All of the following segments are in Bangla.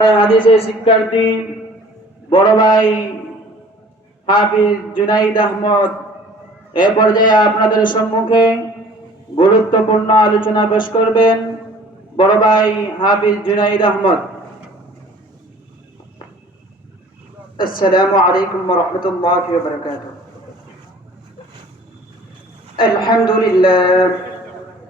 হাদিসের শিক্ষার্থী বড় ভাই হাফিজ জুনাইদ আহমদ এ পর্যায়ে আপনাদের সম্মুখে গুরুত্বপূর্ণ আলোচনা পেশ করবেন বড় ভাই হাফিজ জুনাইদ আহমদ। আসসালামু আলাইকুম রহমতুল্লাহ আলহামদুলিল্লাহ।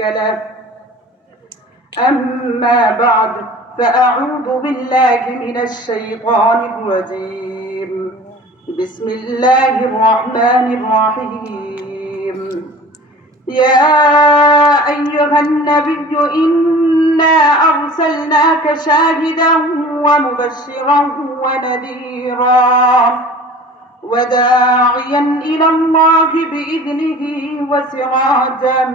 له أما بعد فأعوذ بالله من الشيطان الرجيم. بسم الله الرحمن الرحيم. يا أيها النبي إنا أرسلناك شاهدا ومبشرا ونذيرا وداعيا إلى الله بإذنه وسراجا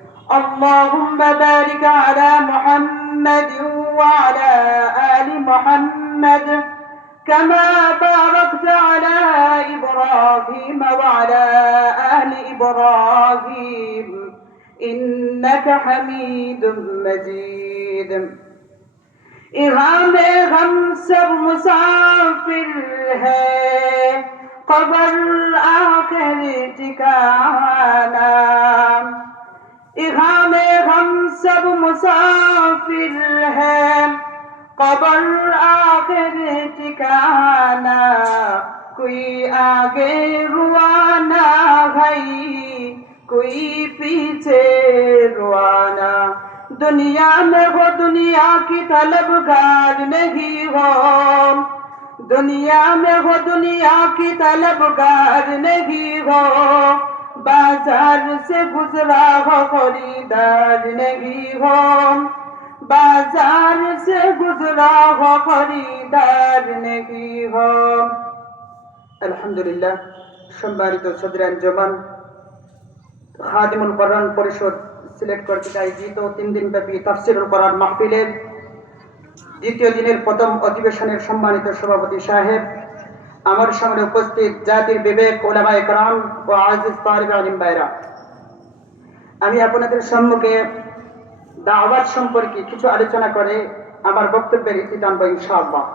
اللهم بارك على محمد وعلى آل محمد كما باركت على إبراهيم وعلى آل إبراهيم. إنك حميد مجيد. إغام غم سب مسافر ہے. قبر آخر ٹھکانا इगाम गम सब मुसाफिर है। कबर आखिर ठिकाना, कोई आगे रुआना भाई, कोई पीछे रुआना। दुनिया में हो दुनिया की तलब गार नहीं हो। दुनिया में हो दुनिया की तलब गार नहीं हो। बाजार से गुजरा हो खरीदार नहीं हो बाजार से गुजरा हो खरीदार नहीं हो আলহামদুলিল্লাহ সম্মানিত সদরান জমান খাদিমুল কোরআন পরিষদ সিলেক্ট কর্তৃক আয়োজিত তিন দিন ব্যাপী তাফসিরুল কোরআন মাহফিলের দ্বিতীয় দিনের প্রথম অধিবেশনের সম্মানিত সভাপতি সাহেব আমার সামনে উপস্থিত জাতির বিবেক, ওলামা একরাম ও আজিজ তারিব আলিম বাইরা আমি আপনাদের সম্মুখে দাওয়াত সম্পর্কে কিছু আলোচনা করে আমার বক্তব্যের ইতি টানবো ইনশাআল্লাহ।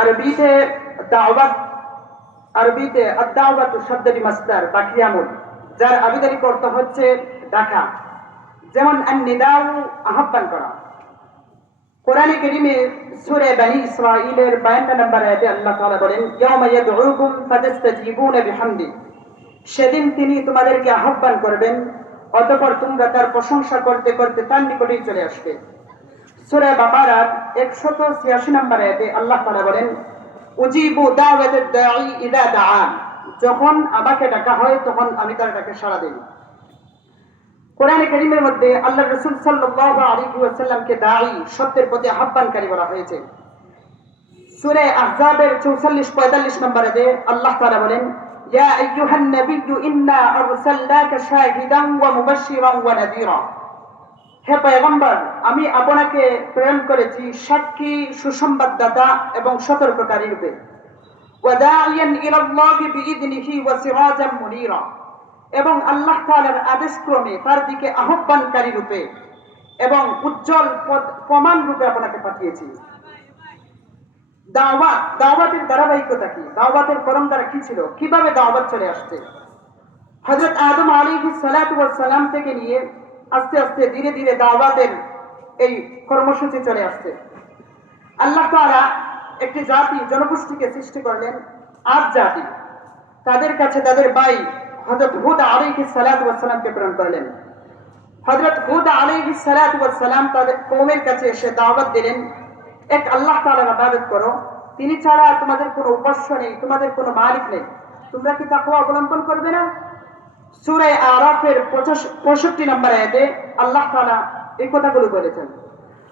আরবিতে দাওয়াত, আরবিতে আদাওয়াত শব্দটি মাস্টার বা ক্রিয়ামূল যার আবিদারিক অর্থ হচ্ছে ডাকা। যেমন নিদাউ আহ্বান করা। কোরআনে কেরিমে সূরা বানি ইসরাঈলের 52 নম্বর আয়াতে আল্লাহ তাআলা বলেন, ইয়াউমা ইয়াদউকুম ফাতাস্তাজিবুনা বিহামদি। সেদিন তিনি তোমাদেরকে আহ্বান করবেন, অতঃপর তোমরা তার প্রশংসা করতে করতে তার নিকটেই চলে আসবে। সূরা বাকারার 186 নম্বর আয়াতে আল্লাহ তাআলা বলেন, উজিবু দাওয়াতাদ দাঈ ইদা যখন আমাকে ডাকা হয়, তখন আমি তার ডাকে সাড়া দিই। কোরআনে কারীমের মধ্যে আল্লাহ রাসূল আলাইহি ওয়াসাল্লামকে দাঈ শব্দের প্রতি আহ্বানকারী বলা হয়েছে। সূরা আহজাবের 44 45 নম্বরে আল্লাহ তাআলা বলেন হে পয়গম্বর, আমি আপনাকে প্রেরণ করেছি সাক্ষী সুসংবাদদাতা এবং সতর্ককারী রূপে। ওয়া সিরাজাম এবং আল্লাহ তাআলার আদেশক্রমে তার দিকে আহ্বানকারী রূপে এবং উজ্জ্বল প্রমাণ রূপে আপনাকে পাঠিয়েছি। দাওয়াত, দাওয়াতের ধারাবাহিকতা কি? দাওয়াতের পরম্পরা কি ছিল? কীভাবে দাওয়াত চলে আসছে? হযরত আদম আলী সালাম থেকে নিয়ে আস্তে আস্তে ধীরে ধীরে দাওয়াতের এই কর্মসূচি চলে আসছে। আল্লাহ তাআলা একটি জাতি, জনগোষ্ঠীকে সৃষ্টি করলেন আট জাতি। তাদের কাছে তাদের ভাই হযরত হুদ আলাইহিস সালাতু ওয়াস সালামকে প্রেরণ করলেন হযরত হুদ আলাইহিস সালাতু ওয়াস সালাম তাদের কওমের কাছে এসে দাওয়াত দিলেন এক আল্লাহ তাআলার ইবাদত করো তিনি ছাড়া তোমাদের কোনো উপাস্য নেই তোমাদের কোনো মালিক নেই তোমরা কি তাকওয়া অবলম্বন করবে না সূরা আরাফের 65 নম্বর আয়াতে আল্লাহ তাআলা এই কথাগুলো বলেছেন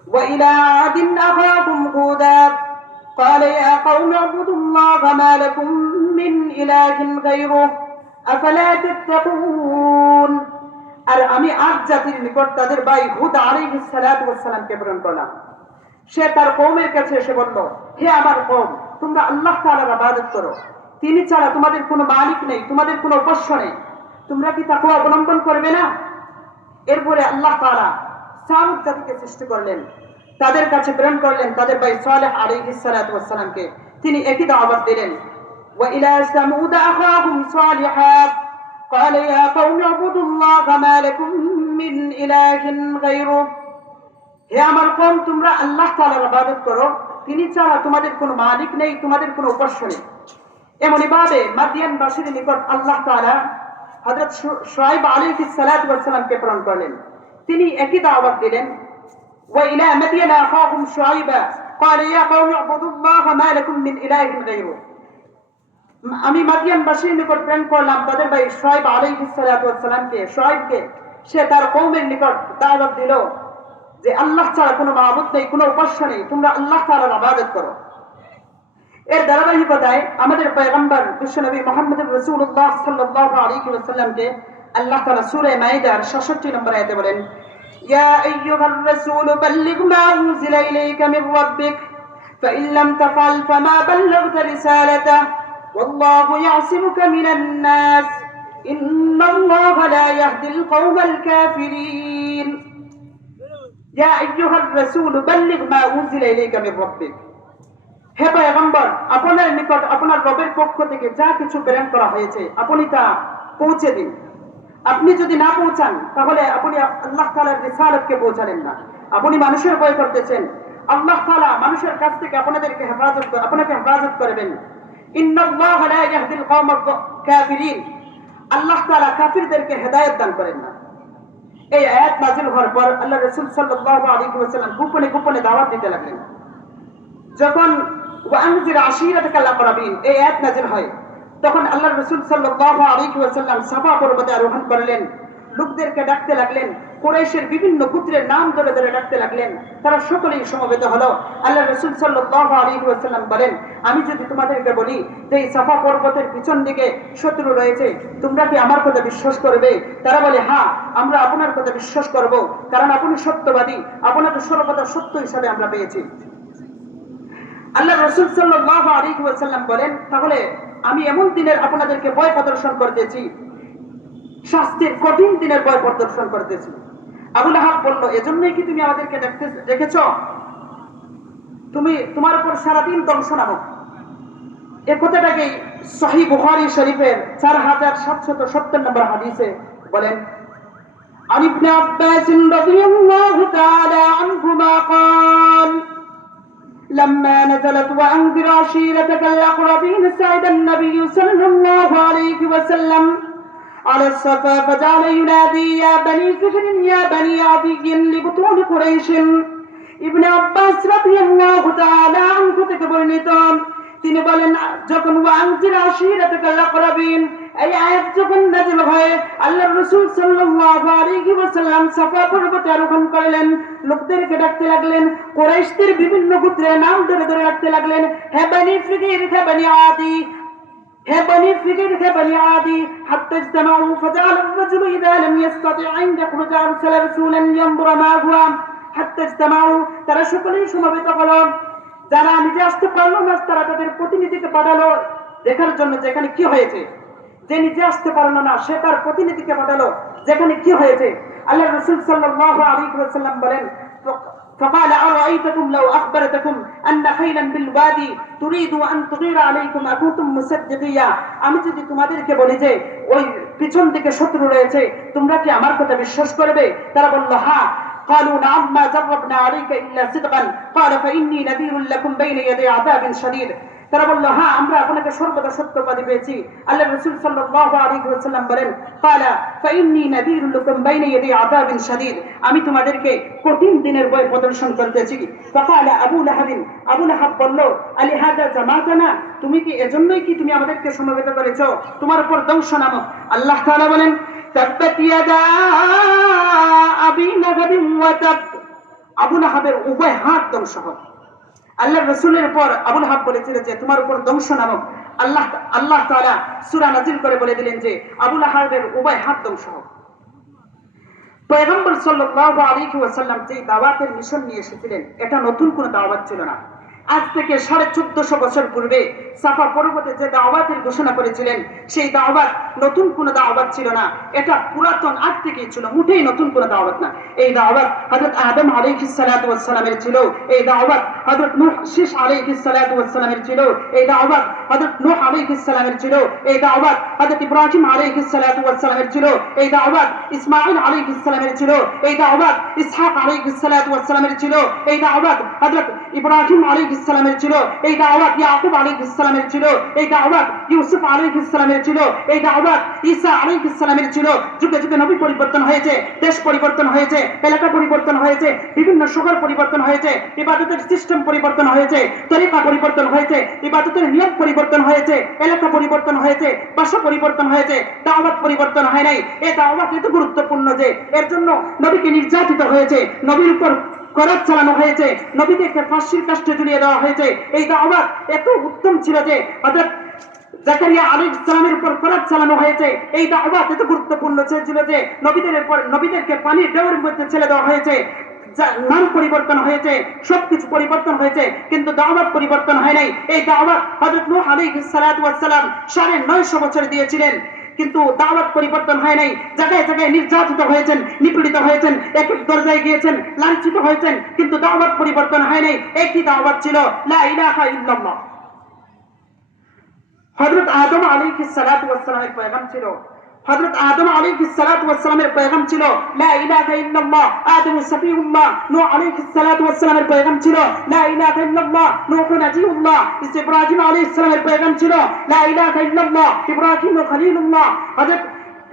وإلى عاد أخاهم هودا قال يا قوم اعبدوا الله ما لكم من إله غيره أفلا تتقون আর আমি জাতির নিকট তাদের ভাই হুদ প্রেরণ করলাম। সে তার কওমের কাছে এসে বলল, হে আমার কওম, তোমরা আল্লাহ তাআলার ইবাদত করো। তিনি ছাড়া তোমাদের কোনো মালিক নেই, তোমাদের কোনো উপাস্য নেই। তোমরা কি তাকওয়া অবলম্বন করবে না? এরপরে আল্লাহ তাআলা সামুদ জাতিকে সৃষ্টি করলেন। তাদের কাছে প্রেরণ করলেন তাদের ভাই সালেহ আলাইহিস সালাতু ওয়াস সালামকে তিনি একই দাওয়াত দিলেন। وإلى ثمود أخاهم صالحا قال يا قوم اعبدوا الله ما لكم من إله غيره হে আমার কম তোমরা আল্লাহ তাআলার ইবাদত করো তিনি ছাড়া তোমাদের কোনো মালিক নেই তোমাদের কোনো উপাস্য নেই এমনই ভাবে মাদিয়ান বাসীর নিকট আল্লাহ তাআলা হযরত শুআইব আলাইহিস সালাতু ওয়াস সালামকে প্রেরণ করলেন তিনি একই দাওয়াত দিলেন وإلى مدين أخاهم شعيبا قال يا قوم اعبدوا الله ما لكم من إله غيره আমি মাদিয়ান বাসীর নিকট প্রেরণ করলাম তাদের ভাই শোয়েব আলাইহিস সালাতু ওয়াস সালামকে শোয়েবকে সে তার কওমের নিকট দাওয়াত দিল যে আল্লাহ ছাড়া কোনো মাবুদ নেই কোনো উপাস্য নেই তোমরা আল্লাহ তাআলার ইবাদত করো এর ধারাবাহিকতায় আমাদের পয়গম্বর বিশ্বনবী মোহাম্মদ রাসূলুল্লাহ সাল্লাল্লাহু আলাইহি ওয়াসাল্লামকে আল্লাহ তাআলা সূরা মাইদার 66 নম্বর আয়াতে বলেন ইয়া আইয়ুহার রাসূল বাল্লিগ মা উনজিলা ইলাইকা মির রাব্বিক فإن لم تفعل فما بلغت رسالته والله يعصمك من الناس إن الله لا يهدي القوم الكافرين يا أيها الرسول بلغ ما أنزل إليك من ربك হে পয়গম্বর আপনার নিকট আপনার রবের পক্ষ থেকে যা কিছু প্রেরণ করা হয়েছে আপনি তা পৌঁছে দিন আপনি যদি না পৌঁছান তাহলে আপনি আল্লাহ তাআলার রিসালাতকে পৌঁছালেন না আপনি মানুষের ভয় করতেছেন আল্লাহ তাআলা মানুষের কাছ থেকে আপনাদেরকে হেফাজত কর- আপনাকে হেফাজত করবেন আল্লাহ কাফিরদেরকে হেদায়েত দান করেন না। এই আয়াত নাযিল হওয়ার পর আল্লাহ রাসূল আলাইহি গোপনে গোপনে দাওয়াত দিতে লাগলেন। যখন আরোহণ করলেন। লোকদেরকে ডাকতে লাগলেন, কুরাইশের বিভিন্ন পুত্রের নাম ধরে ধরে ডাকতে লাগলেন। তারা সকলেই সমবেত হলো। আল্লাহ রাসূল আলাইহি ওয়াসাল্লাম বলেন আমি যদি তোমাদেরকে বলি যে এই সাফা পর্বতের পিছন দিকে শত্রু রয়েছে, তোমরা কি আমার কথা বিশ্বাস করবে? তারা বলে হ্যাঁ আমরা আপনার কথা বিশ্বাস করব। কারণ আপনি সত্যবাদী আপনাকে সর্বদা সত্য হিসাবে আমরা পেয়েছি। আল্লাহ রসুল ওয়াসাল্লাম বলেন, তাহলে আমি এমন দিনের আপনাদেরকে ভয় প্রদর্শন করতেছি, শাস্তির কঠিন দিনের ভয় প্রদর্শন করতেছি। আবুল আহাব বলল, এজন্যই কি তুমি আমাদেরকে দেখতে, দেখেছ? তুমি তোমার উপর সারাদিন ধ্বংস নামক এ কথাটাকেই সহি বুখারী শরীফের চার হাজার সাতশত সত্তর নম্বর হাদিসে বলেন عن ابن عباس رضي الله تعالى عنهما قال لما نزلت وأنذر عشيرتك الأقربين سعد النبي صلى الله عليه وسلم على الصفا فجعل ينادي يا بني فكر يا بني عدي لبطون قريش ابن عباس رضي الله تعالى عنه থেকে বর্ণিত তিনি বলেন যখন ওয়াংজির আশিরাতাকাল আকরাবিন এই আয়াত যখন নাযিল হয় আল্লাহর রাসূল সাল্লাল্লাহু আলাইহি ওয়াসাল্লাম সাফা পর্বতে আরোহণ করলেন লোকদেরকে ডাকতে লাগলেন কুরাইশদের বিভিন্ন গোত্রের নাম ধরে ধরে ডাকতে লাগলেন হে বনি ফিকির হে বনি আদি হে বনি ফিকির হে বনি আদি حتى اجتمعوا فجعل الرجل إذا لم يستطع أن يخرج أرسل رسولا ينظر ما هو حتى اجتمعوا তারা সকলেই সমবেত হলো যারা নিজে আসতে পারলো না তারা তাদের প্রতিনিধিকে পাঠালো দেখার জন্য যেখানে কি হয়েছে যে নিজে আসতে পারলো না সে তার প্রতিনিধিকে পাঠালো যেখানে কি হয়েছে আল্লাহ রসুল সাল্লাল্লাহু আলাইহি ওয়াসাল্লাম বলেন فقال أرأيتكم لو أخبرتكم أن خيلا بالوادي تريد أن تغير عليكم أكنتم مصدقيا আমি যদি তোমাদেরকে বলি যে ওই পিছন দিকে শত্রু রয়েছে তোমরা কি আমার কথা বিশ্বাস করবে তারা বলল হ্যাঁ قالوا نعم ما جربنا عليك إلا صدقا قال فإني نذير لكم بين يدي عذاب شديد তারা বললো হ্যাঁ আমরা আপনাকে সর্বদা সত্যবাদী পেয়েছি আল্লাহ রসুল সাল্লাল্লাহু আলাইহি ওয়াসাল্লাম বলেন قال فإني نذير لكم بين يدي عذاب شديد আমি তোমাদেরকে কঠিন দিনের ভয় প্রদর্শন করতেছি فقال আবু লাহাব আবু লাহাব বলল আলি হাদা জামাতানা তুমি কি এজন্যই কি তুমি আমাদেরকে সমবেত করেছো তোমার উপর ধ্বংস নামক আল্লাহ তাআলা বলেন তাব্বাত ইয়াদা আবি ওয়া তাব আবু লাহাবের উভয় হাত ধ্বংস আল্লাহ রসুলের পর বলেছিল যে, তোমার উপর ধ্বংস নামক আল্লাহ আল্লাহ নাজিল করে বলে দিলেন যে আবুল হাবের উভয় হাত ধ্বংস হোক। পয়গম্বর আলাইহি ওয়াসাল্লাম দাওয়াতের মিশন নিয়ে এসেছিলেন, এটা নতুন কোনো দাওয়াত ছিল না। আজ থেকে সাড়ে চোদ্দশো বছর পূর্বে সাফা পর্বতে যে দাওয়াতের ঘোষণা করেছিলেন, সেই দাওয়াত নতুন কোনো দাওয়াত ছিল না। এটা পুরাতন আগ থেকেই ছিল। মুঠেই নতুন কোনো দাওয়াত না। এই দাওয়াত হযরত আদম আলাইহিস সালাতু ছিল। এই দাওয়াত হযরত নূহ শীষ আলাইহিস সালাতু ছিল। এই দাওয়াত হযরত নূহ আলাইহিস সালামের ছিল। এই দাওয়াত হযরত ইব্রাহিম আলাইহিস সালাতু ছিল। এই দাওয়াত ইসমাঈল আলাইহিস সালামের ছিল। এই দাওয়াত ইসহাক আলাইহিস সালাতু ছিল। এই দাওয়াত হযরত ইব্রাহিম আলাইহিস সালামের ছিল, এই দাওয়াত ইয়াকুব আলাইহিস সালামের ছিল, এই দাওয়াত ইউসুফ আলাইহিস সালামের ছিল, এই দাওয়াত ঈসা আলাইহিস সালামের ছিল। যুগে যুগে নবী পরিবর্তন হয়েছে, দেশ পরিবর্তন হয়েছে, এলাকা পরিবর্তন হয়েছে, বিভিন্ন শহর পরিবর্তন হয়েছে, ইবাদতের সিস্টেম পরিবর্তন হয়েছে, তরিকা পরিবর্তন হয়েছে, ইবাদতের নিয়ম পরিবর্তন হয়েছে, এলাকা পরিবর্তন হয়েছে, ভাষা পরিবর্তন হয়েছে, দাওয়াত পরিবর্তন হয় নাই। এই দাওয়াত এত গুরুত্বপূর্ণ যে, এর জন্য নবীকে নির্যাতিত হয়েছে, নবীর উপর করাত চালানো হয়েছে। নবীদেরকে ফাঁসির কাষ্টে ঝুলিয়ে দেওয়া হয়েছে। এই দাওয়াত এত উত্তম ছিল যে হযরত জাকারিয়া আলাইহিস সালামের উপর করাত চালানো হয়েছে। এই দাওয়াত এত গুরুত্বপূর্ণ ছিল যে নবীদের উপর, নবীদেরকে পানির ঢেউয়ের মধ্যে ছেড়ে দেওয়া হয়েছে। নাম পরিবর্তন হয়েছে, সবকিছু পরিবর্তন হয়েছে, কিন্তু দাওয়াত পরিবর্তন হয় নাই। এই দাওয়াত হযরত নূহ আলাইহিস সালাতু ওয়াস সালাম বছর দিয়েছিলেন। কিন্তু দাওয়াত পরিবর্তন হয় নাই। জায়গায় জায়গায় নির্যাতিত হয়েছেন, নিপীড়িত হয়েছেন এক এক দরজায় গিয়েছেন, লাঞ্ছিত হয়েছেন, কিন্তু দাওয়াত পরিবর্তন হয় নাই। একই দাওয়াত ছিল, লা ইলাহা ইল্লাল্লাহ। হযরত আদম আলাইহিস সালাতু ওয়াস সালামের পয়গাম ছিল হযরত আদম আলাইহিস সালাতু ওয়াস সালামের পয়গাম ছিল, লা ইলাহা ইল্লাল্লাহ। আদম সাফিউল্লাহ, নূহ আলাইহিস সালাতু ওয়াস সালামের পয়গাম ছিল, লা ইলাহা ইল্লাল্লাহ, নূহ নাজিউল্লাহ। ইব্রাহিম আলাইহিস সালামের পয়গাম ছিল, লা ইলাহা ইল্লাল্লাহ, ইব্রাহিম খলিলুল্লাহ। হযরত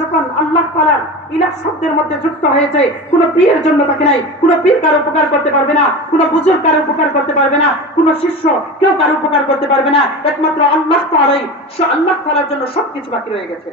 যখন আল্লাহ তালার ইলাহ শব্দের মধ্যে যুক্ত হয়েছে, কোন পীরের জন্য তাকে নাই, কোন পীর কারও উপকার করতে পারবে না, কোন বুজুর কারও উপকার করতে পারবে না, কোন শিষ্য কেউ কারও উপকার করতে পারবে না, একমাত্র আল্লাহ তালাই আল্লাহ তালার জন্য সবকিছু বাকি রয়ে গেছে।